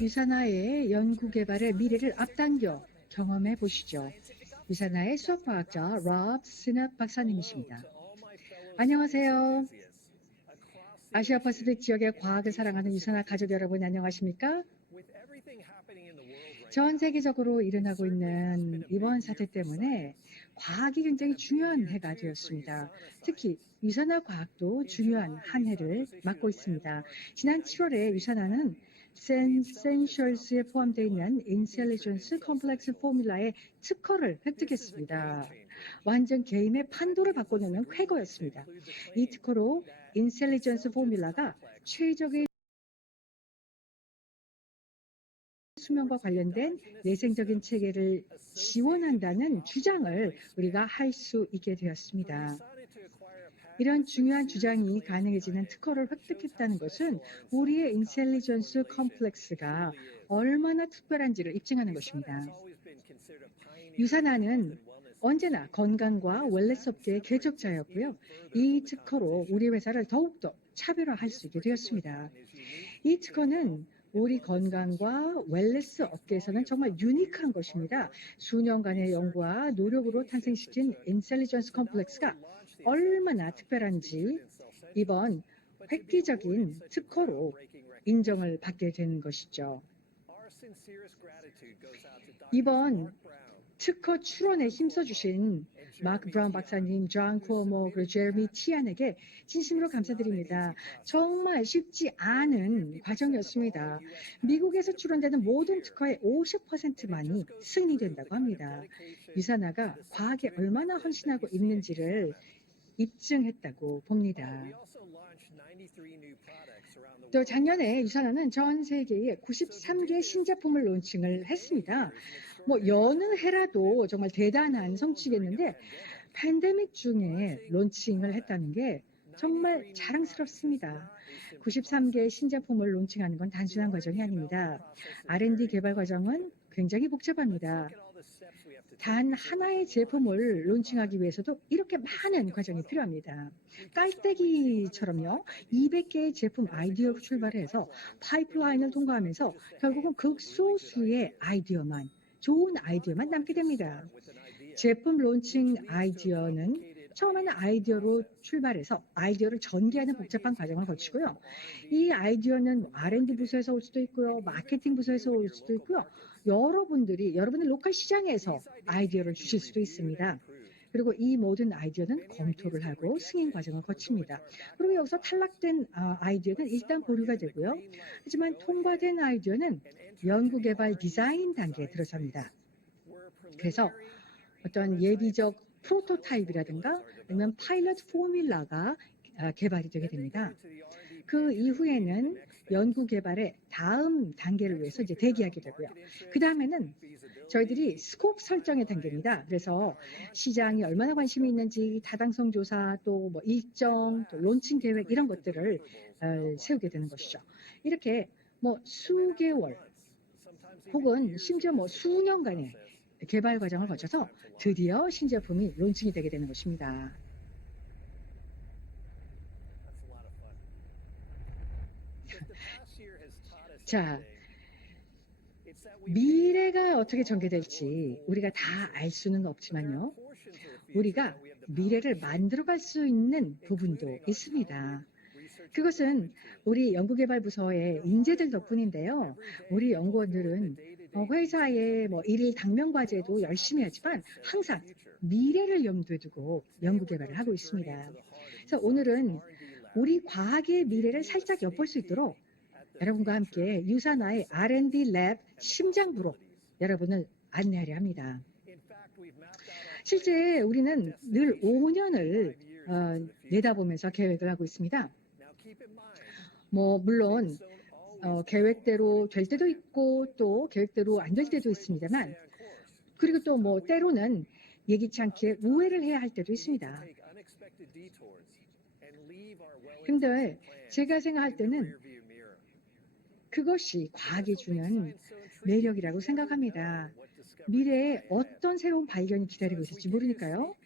유산화의 연구 개발의 미래를 앞당겨 경험해 보시죠. 유산화의 수학과학자 랍 스납 박사님이십니다. 안녕하세요. 아시아 퍼시픽 지역의 과학을 사랑하는 유산화 가족 여러분 안녕하십니까? 전 세계적으로 일어나고 있는 이번 사태 때문에 과학이 굉장히 중요한 해가 되었습니다. 특히 유산화 과학도 중요한 한 해를 맞고 있습니다. 지난 7월에 유산화는 센센셜스에 포함되어 있는 인텔리전스 컴플렉스 포뮬라의 특허를 획득했습니다. 완전 게임의 판도를 바꿔놓는 쾌거였습니다. 이 특허로 인텔리전스 포뮬라가 최적의 수명과 관련된 내생적인 체계를 지원한다는 주장을 우리가 할 수 있게 되었습니다. 이런 중요한 주장이 가능해지는 특허를 획득했다는 것은 우리의 인텔리전스 컴플렉스가 얼마나 특별한지를 입증하는 것입니다. 유산화는 언제나 건강과 웰네스 업계의 개척자였고요. 이 특허로 우리 회사를 더욱더 차별화할 수 있게 되었습니다. 이 특허는 우리 건강과 웰네스 업계에서는 정말 유니크한 것입니다. 수년간의 연구와 노력으로 탄생시킨 인텔리전스 컴플렉스가 얼마나 특별한지 이번 획기적인 특허로 인정을 받게 된 것이죠. 이번 특허 출원에 힘써주신 마크 브라운 박사님, 존 쿠어모, 그리고 제르미 티안에게 진심으로 감사드립니다. 정말 쉽지 않은 과정이었습니다. 미국에서 출원되는 모든 특허의 50%만이 승인된다고 합니다. 유산화가 과학에 얼마나 헌신하고 있는지를 입증했다고 봅니다. 또 작년에 유산화는 전 세계에 93개 신제품을 론칭을 했습니다. 뭐 여느 해라도 정말 대단한 성취겠는데 팬데믹 중에 론칭을 했다는 게 정말 자랑스럽습니다. 93개의 신제품을 론칭하는 건 단순한 과정이 아닙니다. R&D 개발 과정은 굉장히 복잡합니다. 단 하나의 제품을 론칭하기 위해서도 이렇게 많은 과정이 필요합니다. 깔때기처럼요, 200개의 제품 아이디어로 출발해서 파이프라인을 통과하면서 결국은 극소수의 아이디어만, 좋은 아이디어만 남게 됩니다. 제품 론칭 아이디어는 처음에는 아이디어로 출발해서 아이디어를 전개하는 복잡한 과정을 거치고요. 이 아이디어는 R&D 부서에서 올 수도 있고요. 마케팅 부서에서 올 수도 있고요. 여러분들이 여러분의 로컬 시장에서 아이디어를 주실 수도 있습니다. 그리고 이 모든 아이디어는 검토를 하고 승인 과정을 거칩니다. 그리고 여기서 탈락된 아이디어는 일단 보류가 되고요. 하지만 통과된 아이디어는 연구개발 디자인 단계에 들어섭니다. 그래서 어떤 예비적 프로토타입이라든가 아니면 파일럿 포뮬라가 개발이 되게 됩니다. 그 이후에는 연구 개발의 다음 단계를 위해서 이제 대기하게 되고요. 그 다음에는 저희들이 스콥 설정의 단계입니다. 그래서 시장이 얼마나 관심이 있는지 타당성 조사 또 뭐 일정 또 론칭 계획 이런 것들을 어, 세우게 되는 것이죠. 이렇게 뭐 수개월 혹은 심지어 뭐 수년간의 개발 과정을 거쳐서 드디어 신제품이 론칭이 되게 되는 것입니다. 자, 미래가 어떻게 전개될지 우리가 다 알 수는 없지만요. 우리가 미래를 만들어갈 수 있는 부분도 있습니다. 그것은 우리 연구개발부서의 인재들 덕분인데요. 우리 연구원들은 회사의 뭐 일일 당면 과제도 열심히 하지만 항상 미래를 염두에 두고 연구개발을 하고 있습니다. 그래서 오늘은 우리 과학의 미래를 살짝 엿볼 수 있도록 여러분과 함께 유산화의 R&D 랩 심장부로 여러분을 안내하려 합니다. 실제 우리는 늘 5년을 어, 내다보면서 계획을 하고 있습니다. 뭐 물론 어, 계획대로 될 때도 있고 또 계획대로 안 될 때도 있습니다만 그리고 또 뭐 때로는 예기치 않게 우회를 해야 할 때도 있습니다. 근데 제가 생각할 때는 그것이 과학이 주는 매력이라고 생각합니다. 미래에 어떤 새로운 발견이 기다리고 있을지 모르니까요.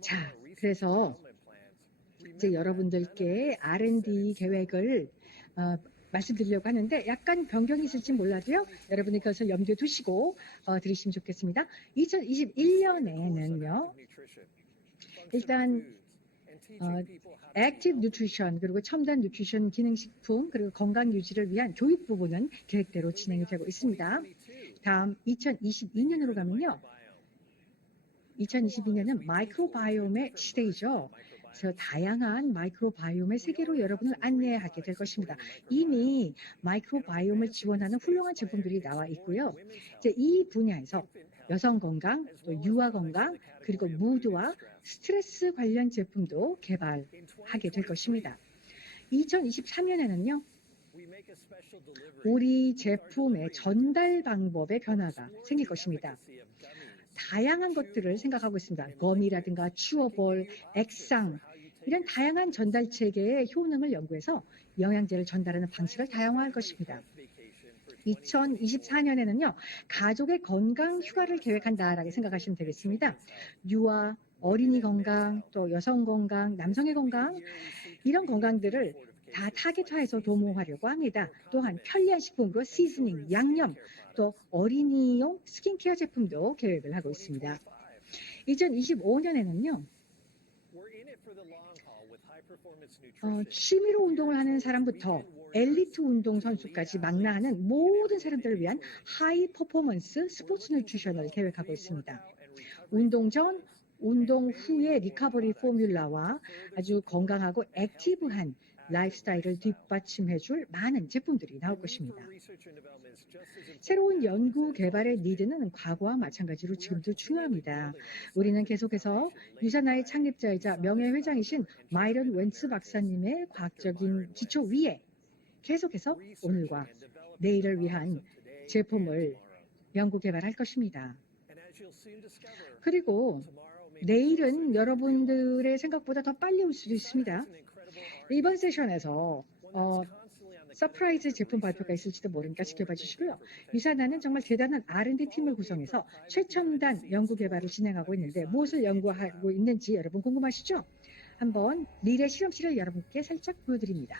자, 그래서 이제 여러분들께 R&D 계획을 어, 말씀드리려고 하는데 약간 변경이 있을지 몰라도요. 여러분이 그것을 염두에 두시고 어, 들으시면 좋겠습니다. 2021년에는요. 일단 어, 액티브 뉴트리션 그리고 첨단 뉴트리션 기능식품 그리고 건강 유지를 위한 교육 부분은 계획대로 진행이 되고 있습니다. 다음 2022년으로 가면요. 2022년은 마이크로바이옴의 시대이죠. 그래서 다양한 마이크로바이옴의 세계로 여러분을 안내하게 될 것입니다. 이미 마이크로바이옴을 지원하는 훌륭한 제품들이 나와 있고요. 이제 이 분야에서 여성 건강, 또 유아 건강, 그리고 무드와 스트레스 관련 제품도 개발하게 될 것입니다. 2023년에는요, 우리 제품의 전달 방법의 변화가 생길 것입니다. 다양한 것들을 생각하고 있습니다. 검이라든가 치워볼, 액상 이런 다양한 전달 체계의 효능을 연구해서 영양제를 전달하는 방식을 다양화할 것입니다. 2024년에는요, 가족의 건강 휴가를 계획한다라고 생각하시면 되겠습니다. 유아, 어린이 건강, 또 여성 건강, 남성의 건강, 이런 건강들을 다 타겟화해서 도모하려고 합니다. 또한 편리한 식품으로 시즈닝, 양념, 또 어린이용 스킨케어 제품도 계획을 하고 있습니다. 2025년에는요, 어, 취미로 운동을 하는 사람부터 엘리트 운동 선수까지 망라하는 모든 사람들을 위한 하이 퍼포먼스 스포츠 뉴트리션을 계획하고 있습니다. 운동 전, 운동 후의 리카버리 포뮬라와 아주 건강하고 액티브한 라이프스타일을 뒷받침해줄 많은 제품들이 나올 것입니다. 새로운 연구 개발의 니드는 과거와 마찬가지로 지금도 중요합니다. 우리는 계속해서 유산화의 창립자이자 명예회장이신 마이런 웬츠 박사님의 과학적인 기초 위에 계속해서 오늘과 내일을 위한 제품을 연구 개발할 것입니다. 그리고 내일은 여러분들의 생각보다 더 빨리 올 수도 있습니다. 이번 세션에서 어, 서프라이즈 제품 발표가 있을지도 모르니까 지켜봐 주시고요. 유산화는 정말 대단한 R&D 팀을 구성해서 최첨단 연구 개발을 진행하고 있는데 무엇을 연구하고 있는지 여러분 궁금하시죠? 한번 릴의 실험실을 여러분께 살짝 보여드립니다.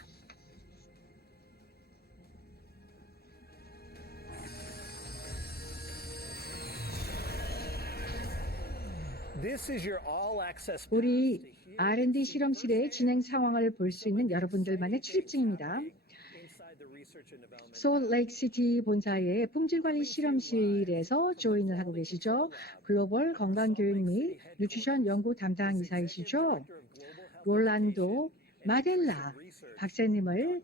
우리 R&D 실험실의 진행 상황을 볼 수 있는 여러분들만의 출입증입니다. 솔레이크시티 본사의 품질관리 실험실에서 조인을 하고 계시죠. 글로벌 건강교육 및 뉴트리션 연구 담당 이사이시죠. 롤란도 마델라 박사님을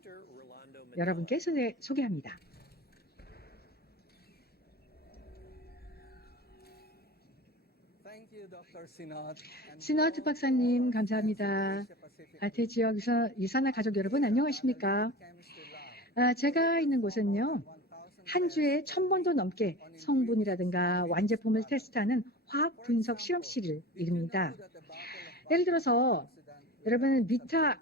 여러분께 소개, 소개합니다. 시너트 박사님 감사합니다. 아태 지역 유산, 화 가족 여러분 안녕하십니까? 아, 제가 있는 곳은요. 한 주에 천 번도 넘게 성분이라든가 완제품을 테스트하는 화학 분석 실험실입니다. 예를 들어서 여러분 비타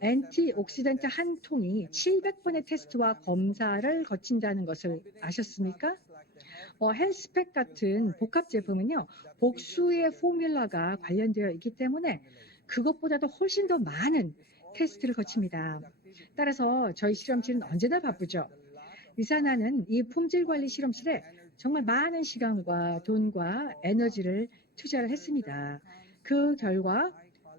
엔티옥시던트 한 통이 700번의 테스트와 검사를 거친다는 것을 아셨습니까? 어, 헬스팩 같은 복합 제품은요, 복수의 포뮬라가 관련되어 있기 때문에 그것보다도 훨씬 더 많은 테스트를 거칩니다. 따라서 저희 실험실은 언제나 바쁘죠. 유산화는 이 품질 관리 실험실에 정말 많은 시간과 돈과 에너지를 투자를 했습니다. 그 결과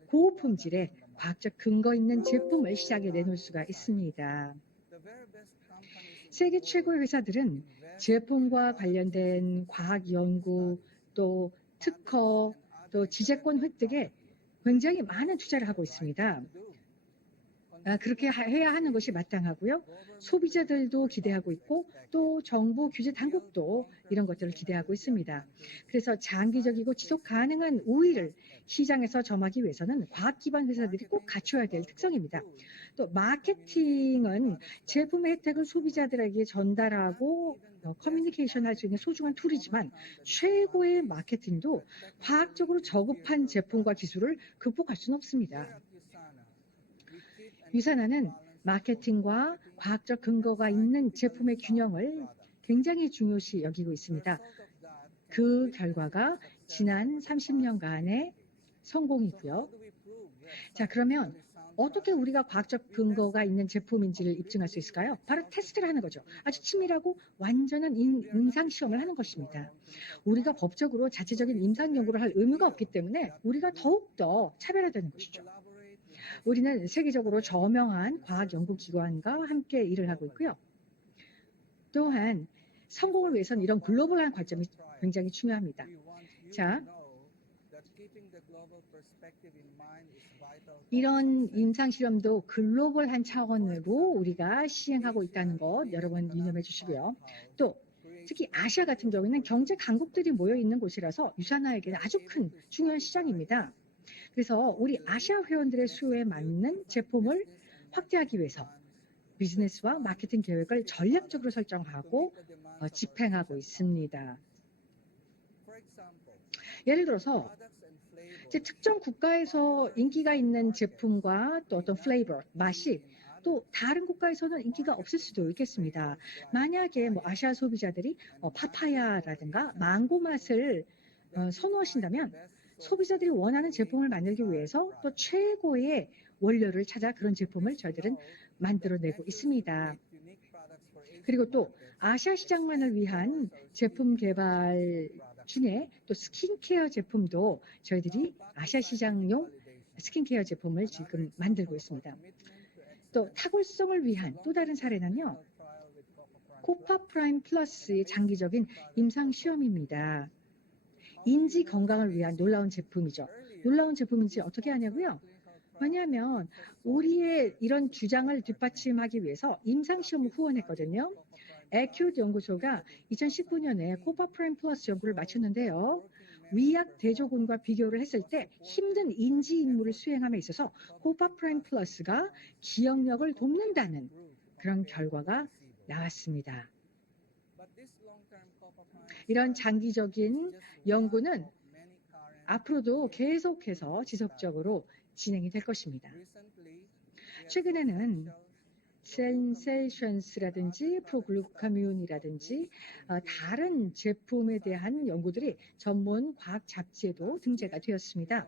고품질의 과학적 근거 있는 제품을 시장에 내놓을 수가 있습니다. 세계 최고의 회사들은 제품과 관련된 과학 연구, 또 특허, 또 지재권 획득에 굉장히 많은 투자를 하고 있습니다. 아, 그렇게 해야 하는 것이 마땅하고요. 소비자들도 기대하고 있고 또 정부 규제 당국도 이런 것들을 기대하고 있습니다. 그래서 장기적이고 지속 가능한 우위를 시장에서 점하기 위해서는 과학 기반 회사들이 꼭 갖춰야 될 특성입니다. 또 마케팅은 제품의 혜택을 소비자들에게 전달하고 어, 커뮤니케이션 할 수 있는 소중한 툴이지만 최고의 마케팅도 과학적으로 저급한 제품과 기술을 극복할 수는 없습니다. 유산화는 마케팅과 과학적 근거가 있는 제품의 균형을 굉장히 중요시 여기고 있습니다. 그 결과가 지난 30년간의 성공이고요. 자, 그러면 어떻게 우리가 과학적 근거가 있는 제품인지를 입증할 수 있을까요? 바로 테스트를 하는 거죠. 아주 치밀하고 완전한 임- 임상 시험을 하는 것입니다. 우리가 법적으로 자체적인 임상 연구를 할 의무가 없기 때문에 우리가 더욱더 차별화되는 것이죠. 우리는 세계적으로 저명한 과학 연구 기관과 함께 일을 하고 있고요. 또한 성공을 위해서는 이런 글로벌한 관점이 굉장히 중요합니다. 자, 이런 임상 실험도 글로벌한 차원으로 우리가 시행하고 있다는 것 여러분 유념해 주시고요. 또 특히 아시아 같은 경우에는 경제 강국들이 모여 있는 곳이라서 유산화에게는 아주 큰 중요한 시장입니다. 그래서 우리 아시아 회원들의 수요에 맞는 제품을 확대하기 위해서 비즈니스와 마케팅 계획을 전략적으로 설정하고 어, 집행하고 있습니다. 예를 들어서 이제 특정 국가에서 인기가 있는 제품과 또 어떤 플레이버, 맛이 또 다른 국가에서는 인기가 없을 수도 있겠습니다. 만약에 뭐 아시아 소비자들이 어, 파파야라든가 망고 맛을 어, 선호하신다면 소비자들이 원하는 제품을 만들기 위해서 또 최고의 원료를 찾아 그런 제품을 저희들은 만들어내고 있습니다. 그리고 또 아시아 시장만을 위한 제품 개발 중에 또 스킨케어 제품도 저희들이 아시아 시장용 스킨케어 제품을 지금 만들고 있습니다. 또 탁월성을 위한 또 다른 사례는요. 코파 프라임 플러스의 장기적인 임상 시험입니다. 인지 건강을 위한 놀라운 제품이죠. 놀라운 제품인지 어떻게 하냐고요? 왜냐하면 우리의 이런 주장을 뒷받침하기 위해서 임상 시험을 후원했거든요. 에큐드 연구소가 2019년에 코파 프라임 플러스 연구를 마쳤는데요. 위약 대조군과 비교를 했을 때 힘든 인지 임무를 수행함에 있어서 코파 프라임 플러스가 기억력을 돕는다는 그런 결과가 나왔습니다. 이런 장기적인 연구는 앞으로도 계속해서 지속적으로 진행이 될 것입니다. 최근에는 센세이션스라든지 프로글루카뮴이라든지 어, 다른 제품에 대한 연구들이 전문 과학 잡지에도 등재가 되었습니다.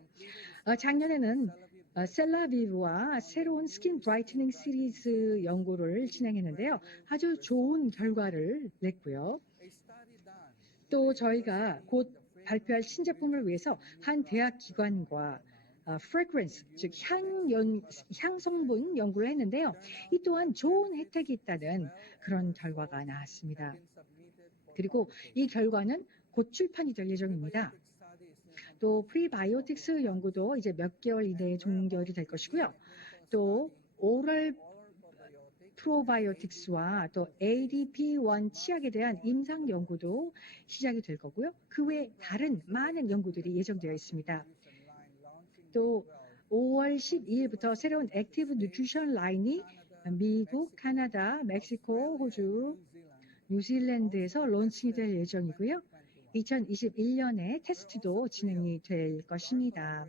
어, 작년에는 어, 셀라비브와 새로운 스킨 브라이트닝 시리즈 연구를 진행했는데요. 아주 좋은 결과를 냈고요. 또 저희가 곧 발표할 신제품을 위해서 한 대학 기관과 어, fragrance, 즉 향, 연, 향 성분 연구를 했는데요. 이 또한 좋은 혜택이 있다는 그런 결과가 나왔습니다. 그리고 이 결과는 곧 출판이 될 예정입니다. 또 프리바이오틱스 연구도 이제 몇 개월 이내에 종결이 될 것이고요. 또 오럴 프로바이오틱스와 또 ADP1 치약에 대한 임상 연구도 시작이 될 거고요. 그 외 다른 많은 연구들이 예정되어 있습니다. 또 5월 12일부터 새로운 액티브 뉴트리션 라인이 미국, 카나다, 멕시코, 호주, 뉴질랜드에서 론칭이 될 예정이고요. 2021년에 테스트도 진행이 될 것입니다.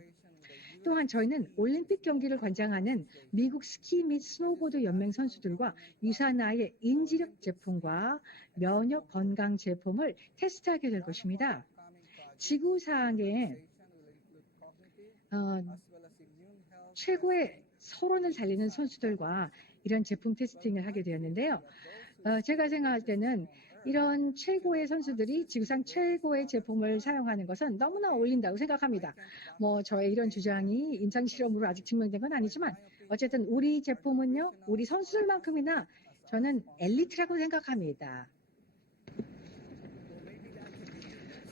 또한 저희는 올림픽 경기를 관장하는 미국 스키 및 스노보드 연맹 선수들과 유산화의 인지력 제품과 면역 건강 제품을 테스트하게 될 것입니다. 지구상에 어, 최고의 서론을 달리는 선수들과 이런 제품 테스팅을 하게 되었는데요. 어, 제가 생각할 때는 이런 최고의 선수들이 지구상 최고의 제품을 사용하는 것은 너무나 어울린다고 생각합니다. 뭐 저의 이런 주장이 임상 실험으로 아직 증명된 건 아니지만 어쨌든 우리 제품은요, 우리 선수들만큼이나 저는 엘리트라고 생각합니다.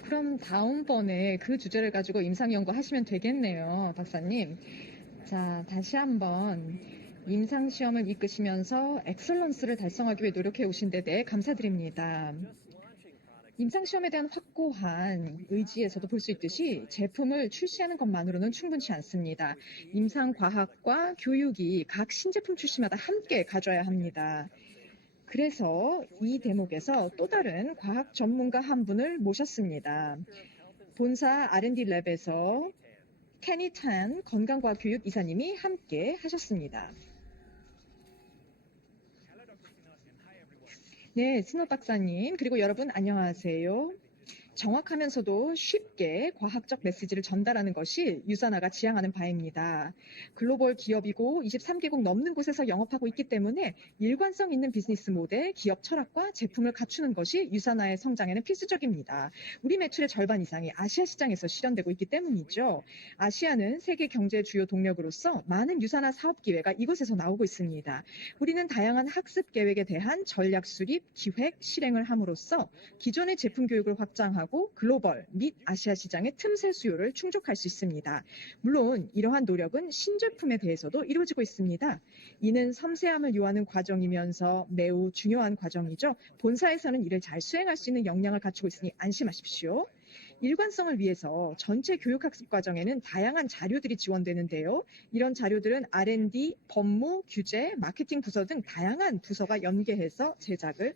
그럼 다음번에 그 주제를 가지고 임상 연구 하시면 되겠네요, 박사님. 자, 다시 한번 임상 시험을 이끄시면서 엑셀런스를 달성하기 위해 노력해 오신 데 대해 감사드립니다. 임상 시험에 대한 확고한 의지에서도 볼 수 있듯이 제품을 출시하는 것만으로는 충분치 않습니다. 임상 과학과 교육이 각 신제품 출시마다 함께 가져야 합니다. 그래서 이 대목에서 또 다른 과학 전문가 한 분을 모셨습니다. 본사 R&D 랩에서 케니 탄 건강과학 교육 이사님이 함께 하셨습니다. 네, 스노 박사님, 그리고 여러분 안녕하세요. 정확하면서도 쉽게 과학적 메시지를 전달하는 것이 유사나가 지향하는 바입니다. 글로벌 기업이고 23개국 넘는 곳에서 영업하고 있기 때문에 일관성 있는 비즈니스 모델, 기업 철학과 제품을 갖추는 것이 유사나의 성장에는 필수적입니다. 우리 매출의 절반 이상이 아시아 시장에서 실현되고 있기 때문이죠. 아시아는 세계 경제 주요 동력으로서 많은 유사나 사업 기회가 이곳에서 나오고 있습니다. 우리는 다양한 학습 계획에 대한 전략 수립, 기획, 실행을 함으로써 기존의 제품 교육을 확장하고 글로벌 및 아시아 시장의 틈새 수요를 충족할 수 있습니다. 물론 이러한 노력은 신제품에 대해서도 이루어지고 있습니다. 이는 섬세함을 요하는 과정이면서 매우 중요한 과정이죠. 본사에서는 이를 잘 수행할 수 있는 역량을 갖추고 있으니 안심하십시오. 일관성을 위해서 전체 교육학습 과정에는 다양한 자료들이 지원되는데요. 이런 자료들은 R&D, 법무, 규제, 마케팅 부서 등 다양한 부서가 연계해서 제작을 어,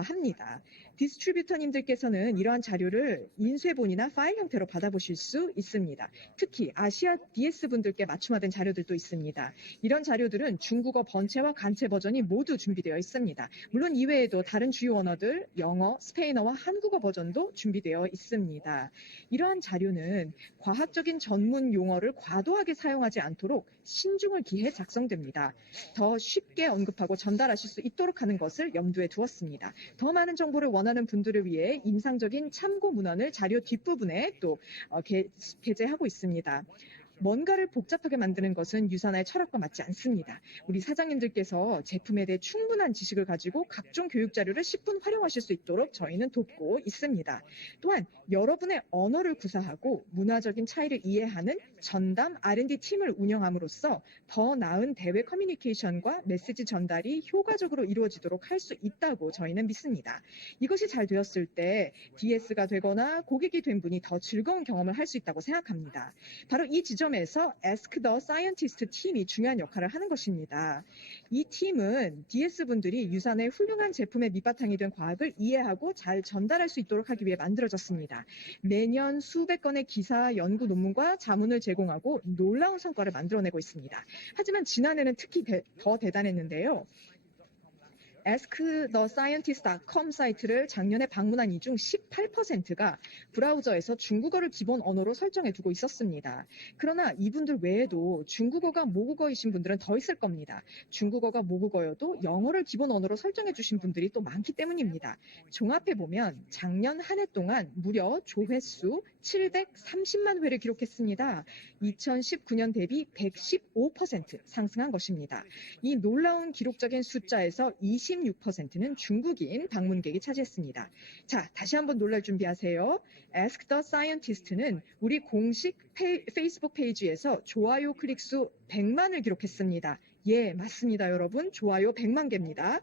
합니다. 디스트리뷰터님들께서는 이러한 자료를 인쇄본이나 파일 형태로 받아보실 수 있습니다. 특히 아시아 DS 분들께 맞춤화된 자료들도 있습니다. 이런 자료들은 중국어 번체와 간체 버전이 모두 준비되어 있습니다. 물론 이외에도 다른 주요 언어들, 영어, 스페인어와 한국어 버전도 준비되어 있습니다. 이러한 자료는 과학적인 전문 용어를 과도하게 사용하지 않도록 신중을 기해 작성됩니다. 더 쉽게 언급하고 전달하실 수 있도록 하는 것을 염두에 두었습니다. 더 많은 정보를 원하는 분들을 위해 임상적인 참고 문헌을 자료 뒷부분에 또 어, 게, 게재하고 있습니다. 뭔가를 복잡하게 만드는 것은 유산화의 철학과 맞지 않습니다. 우리 사장님들께서 제품에 대해 충분한 지식을 가지고 각종 교육 자료를 10분 활용하실 수 있도록 저희는 돕고 있습니다. 또한 여러분의 언어를 구사하고 문화적인 차이를 이해하는 전담 R&D 팀을 운영함으로써 더 나은 대외 커뮤니케이션과 메시지 전달이 효과적으로 이루어지도록 할 수 있다고 저희는 믿습니다. 이것이 잘 되었을 때 DS가 되거나 고객이 된 분이 더 즐거운 경험을 할 수 있다고 생각합니다. 바로 이 지점 에서 Ask the Scientist 팀이 중요한 역할을 하는 것입니다. 이 팀은 DS 분들이 유산의 훌륭한 제품의 밑바탕이 된 과학을 이해하고 잘 전달할 수 있도록 하기 위해 만들어졌습니다. 매년 수백 건의 기사, 연구 논문과 자문을 제공하고 놀라운 성과를 만들어내고 있습니다. 하지만 지난해는 특히 대- 더 대단했는데요. askthescientist.com 사이트를 작년에 방문한 이 중 18%가 브라우저에서 중국어를 기본 언어로 설정해 두고 있었습니다. 그러나 이분들 외에도 중국어가 모국어이신 분들은 더 있을 겁니다. 중국어가 모국어여도 영어를 기본 언어로 설정해 주신 분들이 또 많기 때문입니다. 종합해 보면 작년 한 해 동안 무려 조회수 730만 회를 기록했습니다. 2019년 대비 115% 상승한 것입니다. 이 놀라운 기록적인 숫자에서 26%는 중국인 방문객이 차지했습니다. 자, 다시 한번 놀랄 준비하세요. Ask the Scientist는 우리 공식 페이, 페이스북 페이지에서 좋아요 클릭수 100만을 기록했습니다. 예, 맞습니다, 여러분. 좋아요 100만 개입니다.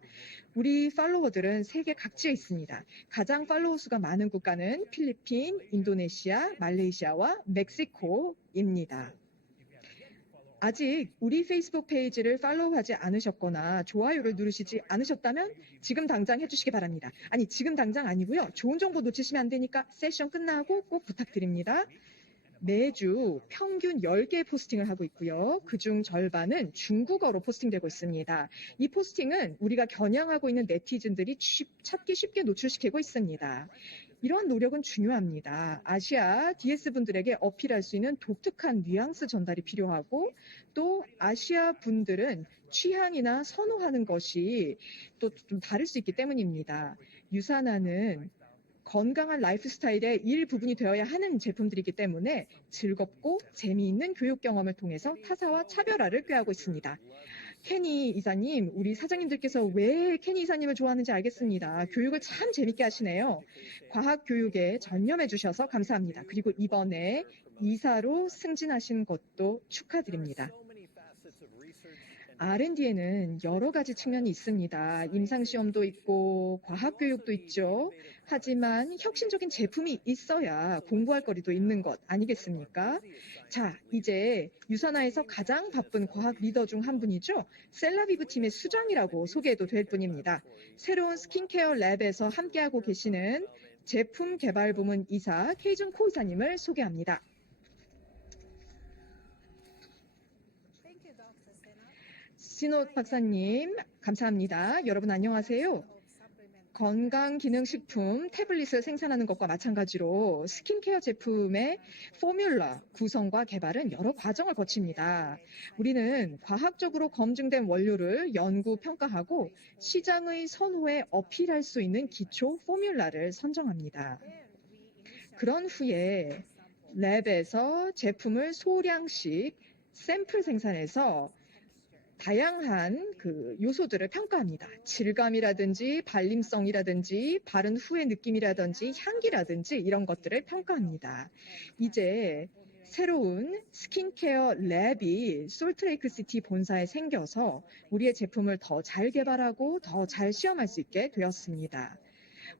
우리 팔로워들은 세계 각지에 있습니다. 가장 팔로워 수가 많은 국가는 필리핀, 인도네시아, 말레이시아와 멕시코입니다. 아직 우리 페이스북 페이지를 팔로우하지 않으셨거나 좋아요를 누르시지 않으셨다면 지금 당장 해주시기 바랍니다. 아니 지금 당장 아니고요. 좋은 정보 놓치시면 안 되니까 세션 끝나고 꼭 부탁드립니다. 매주 평균 10개의 포스팅을 하고 있고요. 그중 절반은 중국어로 포스팅되고 있습니다. 이 포스팅은 우리가 겨냥하고 있는 네티즌들이 쉽- 찾기 쉽게 노출시키고 있습니다. 이러한 노력은 중요합니다. 아시아 DS 분들에게 어필할 수 있는 독특한 뉘앙스 전달이 필요하고 또 아시아 분들은 취향이나 선호하는 것이 또 좀 다를 수 있기 때문입니다. 유산화는 건강한 라이프 스타일의 일부분이 되어야 하는 제품들이기 때문에 즐겁고 재미있는 교육 경험을 통해서 타사와 차별화를 꾀하고 있습니다. 케니 이사님, 우리 사장님들께서 왜 케니 이사님을 좋아하는지 알겠습니다. 교육을 참 재밌게 하시네요. 과학 교육에 전념해 주셔서 감사합니다. 그리고 이번에 이사로 승진하신 것도 축하드립니다. R&D에는 여러 가지 측면이 있습니다. 임상시험도 있고 과학교육도 있죠. 하지만 혁신적인 제품이 있어야 공부할 거리도 있는 것 아니겠습니까? 자, 이제 유산화에서 가장 바쁜 과학 리더 중 한 분이죠. 셀라비브 팀의 수장이라고 소개해도 될 뿐입니다. 새로운 스킨케어 랩에서 함께하고 계시는 제품 개발 부문 이사 케이준 코 이사님을 소개합니다. 신호 박사님, 감사합니다. 여러분 안녕하세요. 건강기능식품 태블릿을 생산하는 것과 마찬가지로 스킨케어 제품의 포뮬러 구성과 개발은 여러 과정을 거칩니다. 우리는 과학적으로 검증된 원료를 연구, 평가하고 시장의 선호에 어필할 수 있는 기초 포뮬라를 선정합니다. 그런 후에 랩에서 제품을 소량씩 샘플 생산해서 다양한 그 요소들을 평가합니다. 질감이라든지 발림성이라든지 바른 후의 느낌이라든지 향기라든지 이런 것들을 평가합니다. 이제 새로운 스킨케어 랩이 솔트레이크 시티 본사에 생겨서 우리의 제품을 더 잘 개발하고 더 잘 시험할 수 있게 되었습니다.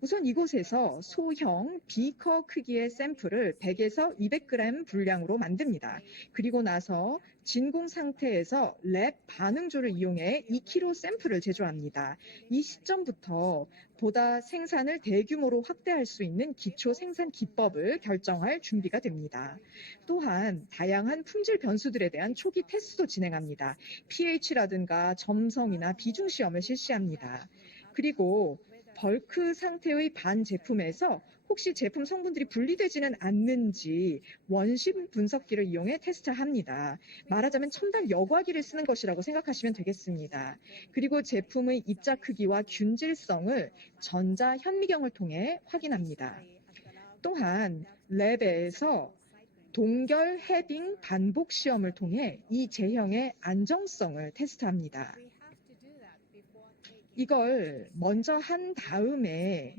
우선 이곳에서 소형 비커 크기의 샘플을 100에서 200g 분량으로 만듭니다. 그리고 나서 진공 상태에서 랩 반응조를 이용해 2kg 샘플을 제조합니다. 이 시점부터 보다 생산을 대규모로 확대할 수 있는 기초 생산 기법을 결정할 준비가 됩니다. 또한 다양한 품질 변수들에 대한 초기 테스트도 진행합니다. pH라든가 점성이나 비중 시험을 실시합니다. 그리고 벌크 상태의 반 제품에서 혹시 제품 성분들이 분리되지는 않는지 원심 분석기를 이용해 테스트합니다. 말하자면 첨단 여과기를 쓰는 것이라고 생각하시면 되겠습니다. 그리고 제품의 입자 크기와 균질성을 전자 현미경을 통해 확인합니다. 또한 랩에서 동결 헤딩 반복 시험을 통해 이 제형의 안정성을 테스트합니다. 이걸 먼저 한 다음에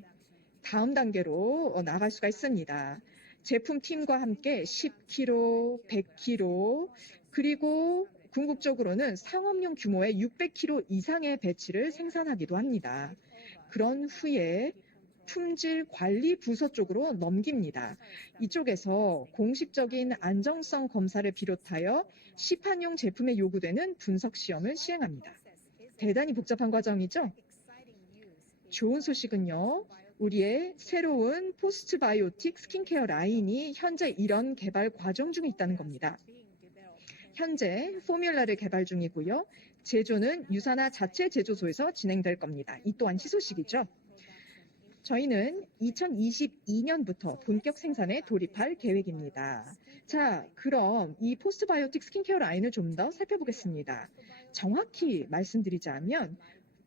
다음 단계로 어, 나갈 수가 있습니다. 제품팀과 함께 10kg, 100kg, 그리고 궁극적으로는 상업용 규모의 600kg 이상의 배치를 생산하기도 합니다. 그런 후에 품질 관리 부서 쪽으로 넘깁니다. 이쪽에서 공식적인 안정성 검사를 비롯하여 시판용 제품에 요구되는 분석 시험을 시행합니다. 대단히 복잡한 과정이죠? 좋은 소식은요. 우리의 새로운 포스트 바이오틱 스킨케어 라인이 현재 이런 개발 과정 중에 있다는 겁니다. 현재 포뮬라를 개발 중이고요. 제조는 유산화 자체 제조소에서 진행될 겁니다. 이 또한 희소식이죠. 저희는 2022년부터 본격 생산에 돌입할 계획입니다. 자, 그럼 이 포스트바이오틱 스킨케어 라인을 좀 더 살펴보겠습니다. 정확히 말씀드리자면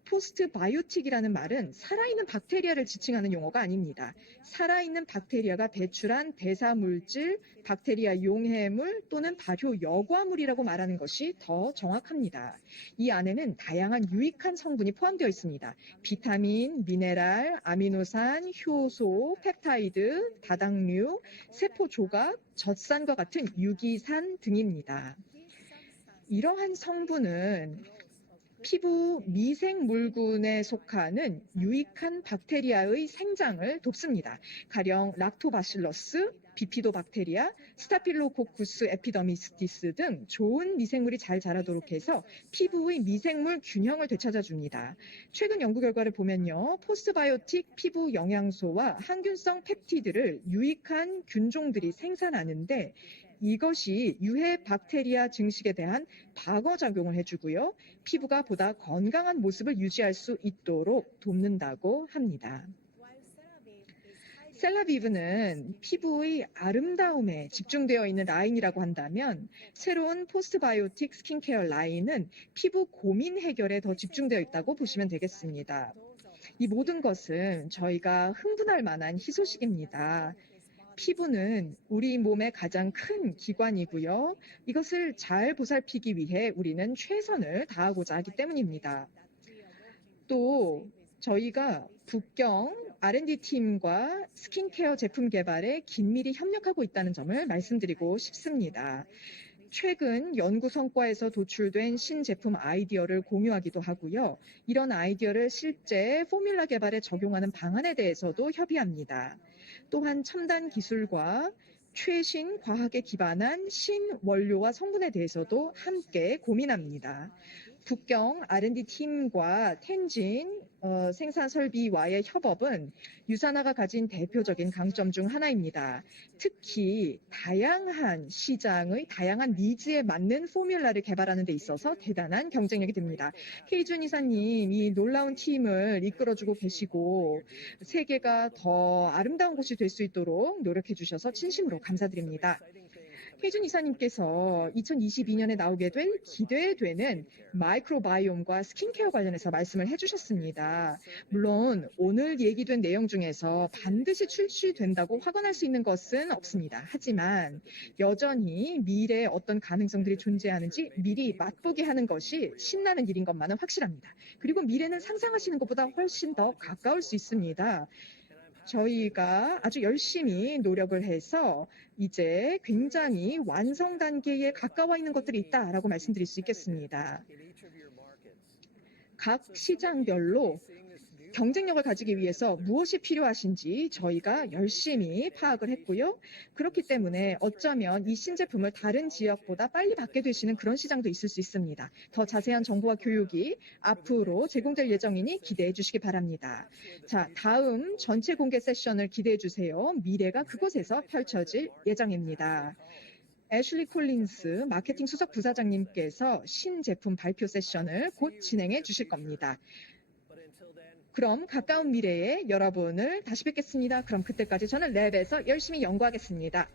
포스트바이오틱이라는 말은 살아있는 박테리아를 지칭하는 용어가 아닙니다. 살아있는 박테리아가 배출한 대사물질, 박테리아 용해물 또는 발효 여과물이라고 말하는 것이 더 정확합니다. 이 안에는 다양한 유익한 성분이 포함되어 있습니다. 비타민, 미네랄, 아미노산, 효소, 펩타이드, 다당류, 세포 조각, 젖산과 같은 유기산 등입니다. 이러한 성분은 피부 미생물군에 속하는 유익한 박테리아의 생장을 돕습니다. 가령 락토바실러스, 비피도박테리아, 스타필로코쿠스 에피더미스티스 등 좋은 미생물이 잘 자라도록 해서 피부의 미생물 균형을 되찾아 줍니다. 최근 연구 결과를 보면요. 포스트바이오틱 피부 영양소와 항균성 펩티드를 유익한 균종들이 생산하는데 이것이 유해 박테리아 증식에 대한 방어 작용을 해주고요. 피부가 보다 건강한 모습을 유지할 수 있도록 돕는다고 합니다. 셀라비브는 피부의 아름다움에 집중되어 있는 라인이라고 한다면 새로운 포스트바이오틱 스킨케어 라인은 피부 고민 해결에 더 집중되어 있다고 보시면 되겠습니다. 이 모든 것은 저희가 흥분할 만한 희소식입니다. 피부는 우리 몸의 가장 큰 기관이고요. 이것을 잘 보살피기 위해 우리는 최선을 다하고자 하기 때문입니다. 또 저희가 북경 R&D 팀과 스킨케어 제품 개발에 긴밀히 협력하고 있다는 점을 말씀드리고 싶습니다. 최근 연구 성과에서 도출된 신제품 아이디어를 공유하기도 하고요. 이런 아이디어를 실제 포뮬라 개발에 적용하는 방안에 대해서도 협의합니다. 또한 첨단 기술과 최신 과학에 기반한 신원료와 성분에 대해서도 함께 고민합니다. 국경 R&D 팀과 텐진 어, 생산 설비와의 협업은 유산화가 가진 대표적인 강점 중 하나입니다. 특히 다양한 시장의 다양한 니즈에 맞는 포뮬라를 개발하는 데 있어서 대단한 경쟁력이 됩니다. 케이준 이사님, 이 놀라운 팀을 이끌어주고 계시고 세계가 더 아름다운 곳이 될 수 있도록 노력해 주셔서 진심으로 감사드립니다. 혜준 이사님께서 2022년에 나오게 될 기대되는 마이크로바이옴과 스킨케어 관련해서 말씀을 해주셨습니다. 물론 오늘 얘기된 내용 중에서 반드시 출시된다고 확언할 수 있는 것은 없습니다. 하지만 여전히 미래에 어떤 가능성들이 존재하는지 미리 맛보게 하는 것이 신나는 일인 것만은 확실합니다. 그리고 미래는 상상하시는 것보다 훨씬 더 가까울 수 있습니다. 저희가 아주 열심히 노력을 해서 이제 굉장히 완성 단계에 가까워 있는 것들이 있다라고 말씀드릴 수 있겠습니다. 각 시장별로 경쟁력을 가지기 위해서 무엇이 필요하신지 저희가 열심히 파악을 했고요. 그렇기 때문에 어쩌면 이 신제품을 다른 지역보다 빨리 받게 되시는 그런 시장도 있을 수 있습니다. 더 자세한 정보와 교육이 앞으로 제공될 예정이니 기대해 주시기 바랍니다. 자, 다음 전체 공개 세션을 기대해 주세요. 미래가 그곳에서 펼쳐질 예정입니다. 애슐리 콜린스 마케팅 수석 부사장님께서 신제품 발표 세션을 곧 진행해 주실 겁니다. 그럼 가까운 미래에 여러분을 다시 뵙겠습니다. 그럼 그때까지 저는 랩에서 열심히 연구하겠습니다.